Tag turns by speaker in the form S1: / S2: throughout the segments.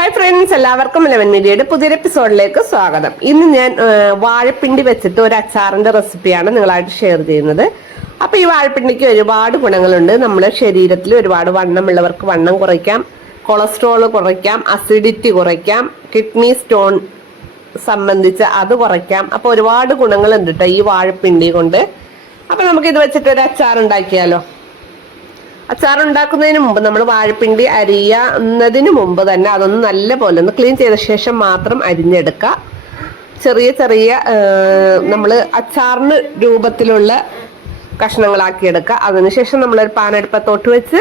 S1: Hi friends എല്ലാവർക്കും eleven മീഡിയയുടെ പുതിയൊരു എപ്പിസോഡിലേക്ക് സ്വാഗതം. ഇന്ന് ഞാൻ വാഴപ്പിണ്ടി വെച്ചിട്ട് ഒരു അച്ചാറിന്റെ റെസിപ്പിയാണ് നിങ്ങളായിട്ട് ഷെയർ ചെയ്യുന്നത്. അപ്പൊ ഈ വാഴപ്പിണ്ടിക്ക് ഒരുപാട് ഗുണങ്ങളുണ്ട്. നമ്മുടെ ശരീരത്തിൽ ഒരുപാട് വണ്ണമുള്ളവർക്ക് വണ്ണം കുറയ്ക്കാം കൊളസ്ട്രോൾ കുറയ്ക്കാം അസിഡിറ്റി കുറയ്ക്കാം കിഡ്നി സ്റ്റോൺ സംബന്ധിച്ച് അത് കുറയ്ക്കാം. അപ്പൊ ഒരുപാട് ഗുണങ്ങളുണ്ട് കേട്ടോ ഈ വാഴപ്പിണ്ടി കൊണ്ട്. അപ്പൊ നമുക്ക് ഇത് വെച്ചിട്ട് ഒരു അച്ചാർ ഉണ്ടാക്കിയാലോ അച്ചാർ ഉണ്ടാക്കുന്നതിന് മുമ്പ് നമ്മൾ വാഴപ്പിണ്ടി അരിയുന്നതിന് മുമ്പ് തന്നെ അതൊന്ന് നല്ല പോലെ ഒന്ന് ക്ലീൻ ചെയ്ത ശേഷം മാത്രം അരിഞ്ഞെടുക്കുക ചെറിയ ചെറിയ നമ്മൾ അച്ചാറിന് രൂപത്തിലുള്ള കഷ്ണങ്ങളാക്കി എടുക്കുക അതിനുശേഷം നമ്മളൊരു പാനെടുപ്പത്തോട്ട് വെച്ച്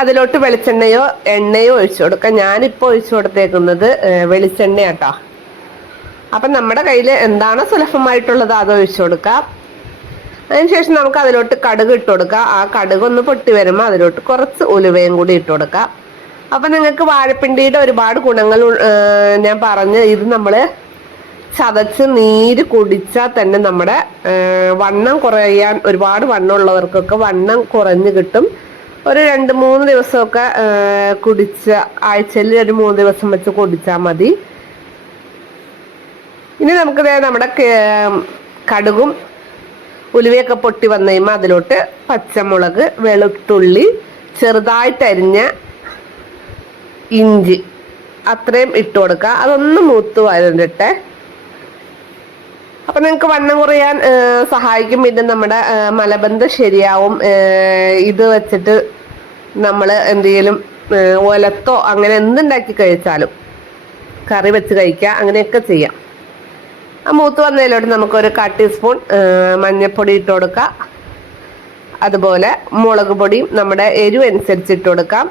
S1: അതിലോട്ട് വെളിച്ചെണ്ണയോ എണ്ണയോ ഒഴിച്ചു കൊടുക്കുക ഞാനിപ്പോൾ ഒഴിച്ചു കൊടുത്തേക്കുന്നത് വെളിച്ചെണ്ണയാട്ടോ. അപ്പം നമ്മുടെ കയ്യിൽ എന്താണോ സുലഭമായിട്ടുള്ളത് അത് ഒഴിച്ചു കൊടുക്കാം. അതിനുശേഷം നമുക്ക് അതിലോട്ട് കടുക് ഇട്ട് കൊടുക്കുക ആ കടുക് ഒന്ന് പൊട്ടി വരുമ്പോൾ അതിലോട്ട് കുറച്ച് ഉലുവയും കൂടി ഇട്ട് കൊടുക്കുക അപ്പം നിങ്ങൾക്ക് വാഴപ്പിണ്ടിയുടെ ഒരുപാട് ഗുണങ്ങൾ ഞാൻ പറഞ്ഞ് ഇത് നമ്മൾ ചതച്ച് നീര് കുടിച്ചാൽ തന്നെ നമ്മുടെ വണ്ണം കുറയാൻ ഒരുപാട് വണ്ണമുള്ളവർക്കൊക്കെ വണ്ണം കുറഞ്ഞു കിട്ടും. ഒരു രണ്ട് മൂന്ന് ദിവസമൊക്കെ കുടിച്ച ആഴ്ചയിൽ ഒരു മൂന്ന് ദിവസം വെച്ച് കുടിച്ചാൽ മതി. ഇനി നമുക്ക് നമ്മുടെ കടുകും ഉലുവയൊക്കെ പൊട്ടി വന്നു കഴിയുമ്പോൾ അതിലോട്ട് പച്ചമുളക് വെളുത്തുള്ളി ചെറുതായിട്ട് അരിഞ്ഞ ഇഞ്ചി. അത്രയും ഇട്ട് കൊടുക്കുക. അതൊന്ന് മൂത്ത് വരണ്ടിട്ടെ. അപ്പൊ നിങ്ങൾക്ക് വണ്ണം കുറയാൻ സഹായിക്കും. പിന്നെ നമ്മുടെ മലബന്ധ ശരിയാവും. ഇത് വെച്ചിട്ട് നമ്മൾ എന്തെങ്കിലും ഒലത്തോ അങ്ങനെ എന്തുണ്ടാക്കി കഴിച്ചാലും കറി വെച്ച് കഴിക്കുക അങ്ങനെയൊക്കെ ചെയ്യാം. മൂത്ത് വന്നതിലോട്ട് നമുക്കൊരു കാ ടീസ്പൂൺ മഞ്ഞൾപ്പൊടി ഇട്ട് കൊടുക്കാം. അതുപോലെ മുളക് പൊടിയും നമ്മുടെ എരിവ് അനുസരിച്ച് ഇട്ട് കൊടുക്കാം.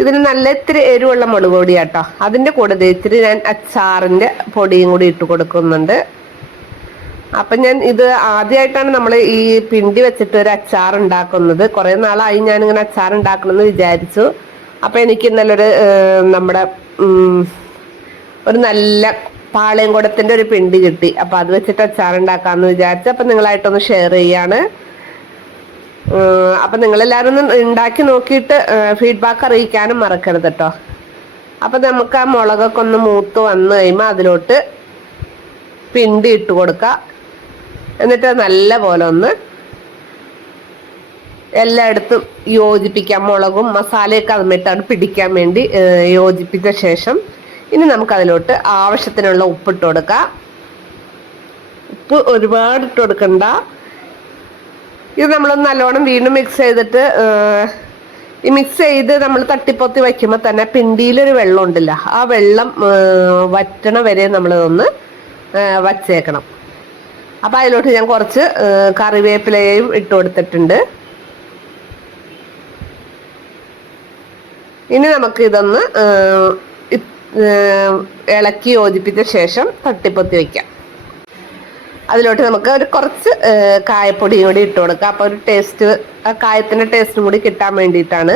S1: ഇതിന് നല്ല ഇത്തിരി എരിവുള്ള മുളക് പൊടിയാട്ടോ. അതിന്റെ കൂടെ ഇത്തിരി ഞാൻ അച്ചാറിന്റെ പൊടിയും കൂടി ഇട്ട് കൊടുക്കുന്നുണ്ട്. അപ്പം ഞാൻ ഇത് ആദ്യമായിട്ടാണ് നമ്മൾ ഈ പിണ്ടി വെച്ചിട്ട് ഒരു അച്ചാർ ഉണ്ടാക്കുന്നത്. കുറേ നാളായി ഞാനിങ്ങനെ അച്ചാർ ഉണ്ടാക്കണമെന്ന് വിചാരിച്ചു. അപ്പം എനിക്ക് നല്ലൊരു നമ്മുടെ ഒരു നല്ല പാളയംകുടത്തിന്റെ ഒരു പിണ്ടി കിട്ടി. അപ്പൊ അത് വെച്ചിട്ട് അച്ചാർ ഉണ്ടാക്കാന്ന് വിചാരിച്ചു അപ്പൊ നിങ്ങളായിട്ടൊന്ന് ഷെയർ ചെയ്യാണ്. അപ്പൊ നിങ്ങളെല്ലാവരും ഒന്ന് ഉണ്ടാക്കി നോക്കിയിട്ട് ഫീഡ്ബാക്ക് അറിയിക്കാനും മറക്കരുത് കേട്ടോ അപ്പൊ നമുക്ക് ആ മുളകൊക്കെ ഒന്ന് മൂത്ത് വന്നു കഴിയുമ്പോൾ അതിലോട്ട് പിണ്ടി ഇട്ട് കൊടുക്കുക എന്നിട്ട് നല്ല പോലെ ഒന്ന് എല്ലായിടത്തും യോജിപ്പിക്കാം മുളകും മസാലയൊക്കെ അതുമിട്ടാണ് പിടിക്കാൻ വേണ്ടി യോജിപ്പിച്ച ശേഷം ഇനി നമുക്കതിലോട്ട് ആവശ്യത്തിനുള്ള ഉപ്പിട്ട് കൊടുക്കാം. ഉപ്പ് ഒരുപാട് ഇട്ട് കൊടുക്കണ്ട. ഇത് നമ്മൾ നല്ലോണം വീണ്ടും മിക്സ് ചെയ്തിട്ട് ഈ മിക്സ് ചെയ്ത് നമ്മൾ തട്ടിപ്പൊത്തി വയ്ക്കുമ്പോൾ തന്നെ പിണ്ടിയിലൊരു വെള്ളം ഉണ്ടല്ല ആ വെള്ളം വറ്റണ വരെ നമ്മളിതൊന്ന് വച്ചേക്കണം. അപ്പം അതിലോട്ട് ഞാൻ കുറച്ച് കറിവേപ്പിലയും ഇട്ട് കൊടുത്തിട്ടുണ്ട്. ഇനി നമുക്ക് ഇതൊന്ന് ഏർ, ഇ- ഏർ, ഇളക്കി യോജിപ്പിച്ച ശേഷം തട്ടിപ്പൊത്തി വെക്കാം. അതിലോട്ട് നമുക്ക് ഒരു കുറച്ച് കായപ്പൊടി കായപ്പൊടിയും കൂടി ഇട്ട് കൊടുക്കാം. അപ്പോൾ ഒരു ടേസ്റ്റ് ആ കായത്തിന്റെ ടേസ്റ്റും കൂടി കിട്ടാൻ വേണ്ടിയിട്ടാണ്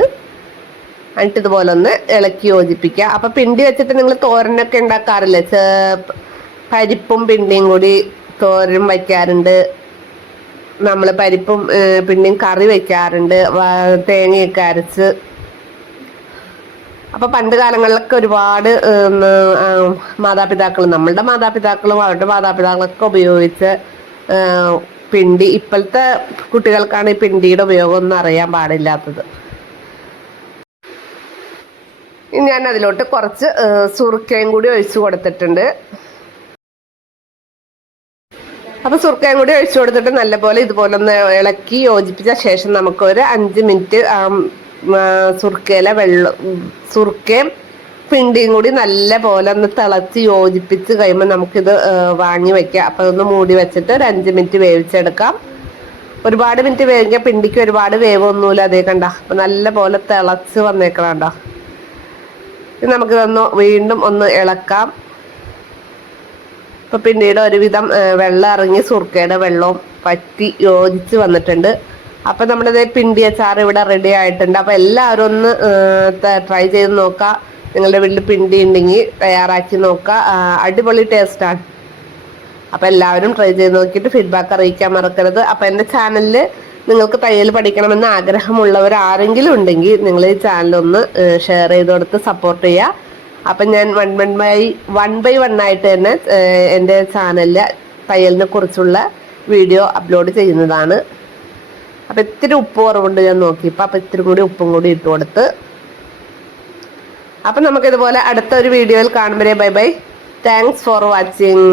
S1: എന്നിട്ട് ഇതുപോലെ ഒന്ന് ഇളക്കി യോജിപ്പിക്കുക. അപ്പോൾ പിണ്ടി വെച്ചിട്ട് നിങ്ങൾ തോരനൊക്കെ ഉണ്ടാക്കാറില്ലേ? ചേ- പരിപ്പും പിണ്ടിയും കൂടി തോരനും വയ്ക്കാറുണ്ട്. നമ്മൾ പരിപ്പും പിണ്ടിയും കറി വയ്ക്കാറുണ്ട്. തേങ്ങയൊക്കെ അരച്ച് അപ്പൊ പണ്ട് കാലങ്ങളിലൊക്കെ ഒരുപാട് മാതാപിതാക്കളും നമ്മളുടെ മാതാപിതാക്കളും അവരുടെ മാതാപിതാക്കളൊക്കെ ഉപയോഗിച്ച പിണ്ടി ഇപ്പോഴത്തെ കുട്ടികൾക്കാണ് ഈ പിണ്ടിയുടെ ഉപയോഗം ഒന്നും അറിയാൻ പാടില്ലാത്തത്. ഞാൻ അതിലോട്ട് കുറച്ച് സുറുക്കയും കൂടി ഒഴിച്ചു കൊടുത്തിട്ടുണ്ട്. അപ്പൊ സുർക്കയും കൂടി ഒഴിച്ചു കൊടുത്തിട്ട് നല്ലപോലെ ഇതുപോലെ ഒന്ന് ഇളക്കി യോജിപ്പിച്ച ശേഷം നമുക്ക് ഒരു അഞ്ച് മിനിറ്റ് സുർക്കയിലെ വെള്ളം സുർക്കയും പിണ്ടിയും കൂടി നല്ല പോലെ ഒന്ന് തിളച്ച് യോജിപ്പിച്ച് കഴിയുമ്പോൾ നമുക്കിത് വാങ്ങി വെക്കാം. അപ്പൊ ഒന്ന് മൂടി വെച്ചിട്ട് ഒരു അഞ്ച് മിനിറ്റ് വേവിച്ചെടുക്കാം. ഒരുപാട് മിനിറ്റ് വേവിക്കാൻ പിണ്ടിക്ക് ഒരുപാട് വേവൊന്നുമില്ല. അതേ കണ്ട അപ്പൊ നല്ല പോലെ തിളച്ച് വന്നേക്കണം കണ്ടോ. ഇത് നമുക്കിതൊന്ന് വീണ്ടും ഒന്ന് ഇളക്കാം. ഇപ്പൊ പിന്നീട് ഒരുവിധം വെള്ളം ഇറങ്ങി സുർക്കയുടെ വെള്ളവും പറ്റി യോജിച്ച് വന്നിട്ടുണ്ട്. അപ്പൊ നമ്മുടെ പിണ്ടി അച്ചാർ ഇവിടെ റെഡി ആയിട്ടുണ്ട്. അപ്പൊ എല്ലാവരും ഒന്ന് ട്രൈ ചെയ്ത് നോക്കുക നിങ്ങളുടെ വീട്ടിൽ പിണ്ടി ഉണ്ടെങ്കിൽ തയ്യാറാക്കി നോക്കുക അടിപൊളി ടേസ്റ്റാണ് അപ്പൊ എല്ലാവരും ട്രൈ ചെയ്ത് നോക്കിയിട്ട് ഫീഡ്ബാക്ക് അറിയിക്കാൻ മറക്കരുത്. അപ്പൊ എന്റെ ചാനലിൽ നിങ്ങൾക്ക് തയ്യൽ പഠിക്കണമെന്ന് ആഗ്രഹമുള്ളവർ ആരെങ്കിലും ഉണ്ടെങ്കിൽ നിങ്ങൾ ഈ ചാനലൊന്ന് ഷെയർ ചെയ്ത് കൊടുത്ത് സപ്പോർട്ട് ചെയ്യുക അപ്പം ഞാൻ one one by one by one ആയിട്ട് തന്നെ എന്റെ ചാനലിൽ തയ്യലിനെ കുറിച്ചുള്ള വീഡിയോ അപ്ലോഡ് ചെയ്യുന്നതാണ്. അപ്പം ഇത്തിരി ഉപ്പ് കുറവുണ്ട് ഞാൻ നോക്കിയപ്പോൾ അപ്പം ഇത്തിരി കൂടി ഉപ്പും കൂടി ഇട്ട് കൊടുത്ത്. അപ്പം നമുക്കിതുപോലെ അടുത്ത ഒരു വീഡിയോയിൽ കാണുമ്പോഴേ bye bye. Thanks for watching